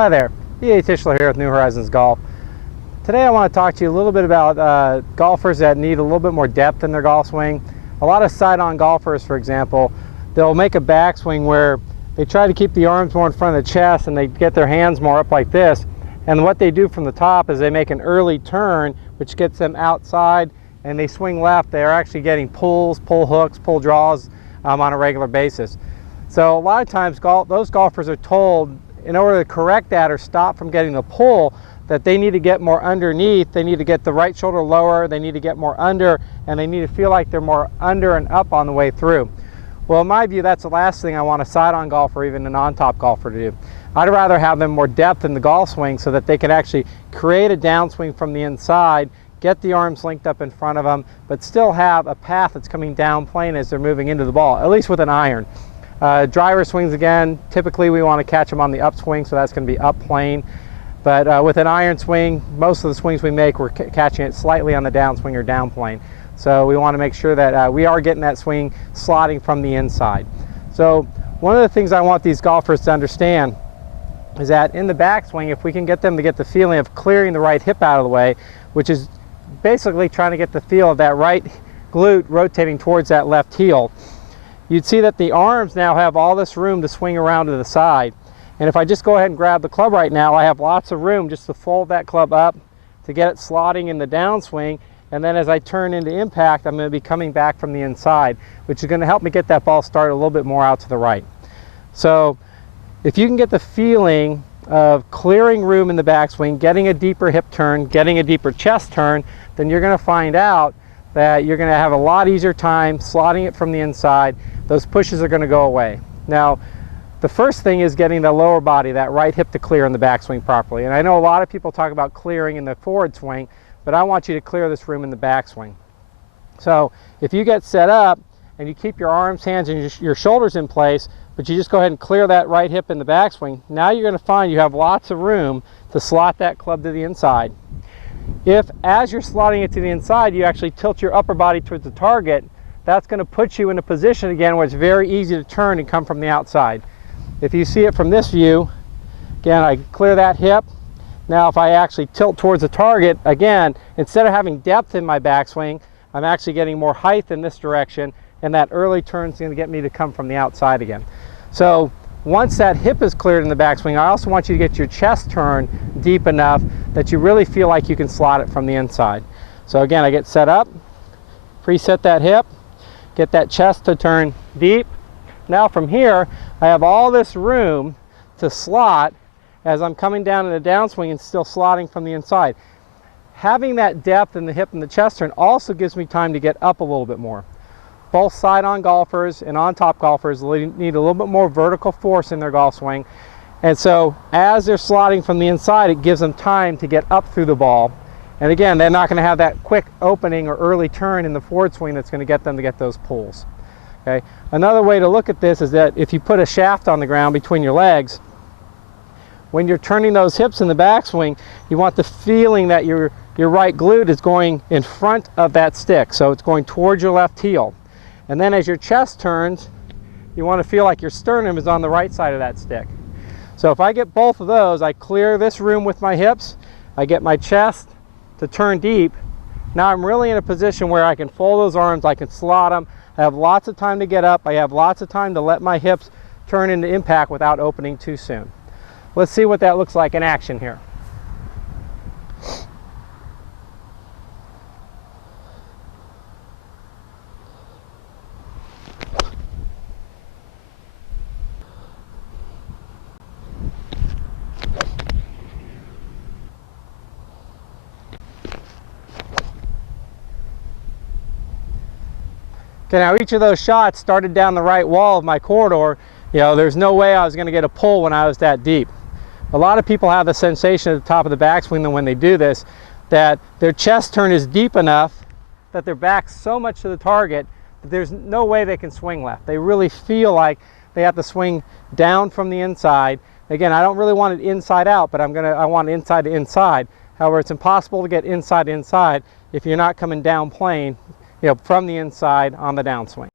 Hi there, E.A. Tischler here with New Horizons Golf. Today I want to talk to you a little bit about golfers that need a little bit more depth in their golf swing. A lot of side-on golfers, for example, they'll make a backswing where they try to keep the arms more in front of the chest and they get their hands more up like this. And what they do from the top is they make an early turn, which gets them outside, and they swing left. They're actually getting pulls, pull hooks, pull draws on a regular basis. So a lot of times those golfers are told, in order to correct that or stop from getting the pull, that they need to get more underneath, they need to get the right shoulder lower, they need to get more under, and they need to feel like they're more under and up on the way through. Well, in my view, that's the last thing I want a side-on golfer or even a non-top golfer to do. I'd rather have them more depth in the golf swing so that they can actually create a downswing from the inside, get the arms linked up in front of them, but still have a path that's coming down plane as they're moving into the ball, at least with an iron. Driver swings, again, typically we want to catch them on the upswing, so that's going to be up plane. But with an iron swing, most of the swings we make, we're catching it slightly on the downswing or down plane. So we want to make sure that we are getting that swing slotting from the inside. So one of the things I want these golfers to understand is that in the backswing, if we can get them to get the feeling of clearing the right hip out of the way, which is basically trying to get the feel of that right glute rotating towards that left heel, you'd see that the arms now have all this room to swing around to the side. And if I just go ahead and grab the club right now, I have lots of room just to fold that club up to get it slotting in the downswing. And then as I turn into impact, I'm going to be coming back from the inside, which is going to help me get that ball started a little bit more out to the right. So if you can get the feeling of clearing room in the backswing, getting a deeper hip turn, getting a deeper chest turn, then you're going to find out that you're going to have a lot easier time slotting it from the inside. Those pushes are going to go away. Now, the first thing is getting the lower body, that right hip, to clear in the backswing properly. And I know a lot of people talk about clearing in the forward swing, but I want you to clear this room in the backswing. So if you get set up and you keep your arms, hands, and your shoulders in place, but you just go ahead and clear that right hip in the backswing, now you're going to find you have lots of room to slot that club to the inside. If, as you're slotting it to the inside, you actually tilt your upper body towards the target, that's going to put you in a position again where it's very easy to turn and come from the outside. If you see it from this view, again, I clear that hip. Now if I actually tilt towards the target, again, instead of having depth in my backswing, I'm actually getting more height in this direction, and that early turn is going to get me to come from the outside again. So once that hip is cleared in the backswing, I also want you to get your chest turn deep enough that you really feel like you can slot it from the inside. So again, I get set up, preset that hip, get that chest to turn deep. Now from here, I have all this room to slot as I'm coming down in the downswing and still slotting from the inside. Having that depth in the hip and the chest turn also gives me time to get up a little bit more. Both side-on golfers and on-top golfers need a little bit more vertical force in their golf swing. And so as they're slotting from the inside, it gives them time to get up through the ball. And again, they're not going to have that quick opening or early turn in the forward swing that's going to get them to get those pulls. Okay. Another way to look at this is that if you put a shaft on the ground between your legs, when you're turning those hips in the backswing, you want the feeling that your right glute is going in front of that stick. So it's going towards your left heel. And then as your chest turns, you want to feel like your sternum is on the right side of that stick. So if I get both of those, I clear this room with my hips, I get my chest to turn deep. Now I'm really in a position where I can fold those arms, I can slot them, I have lots of time to get up, I have lots of time to let my hips turn into impact without opening too soon. Let's see what that looks like in action here. Okay, now each of those shots started down the right wall of my corridor. You know, there's no way I was going to get a pull when I was that deep. A lot of people have the sensation at the top of the backswing that when they do this, that their chest turn is deep enough that their back's so much to the target that there's no way they can swing left. They really feel like they have to swing down from the inside. Again, I don't really want it inside out, but I want inside to inside. However, it's impossible to get inside to inside if you're not coming down plane, from the inside on the downswing.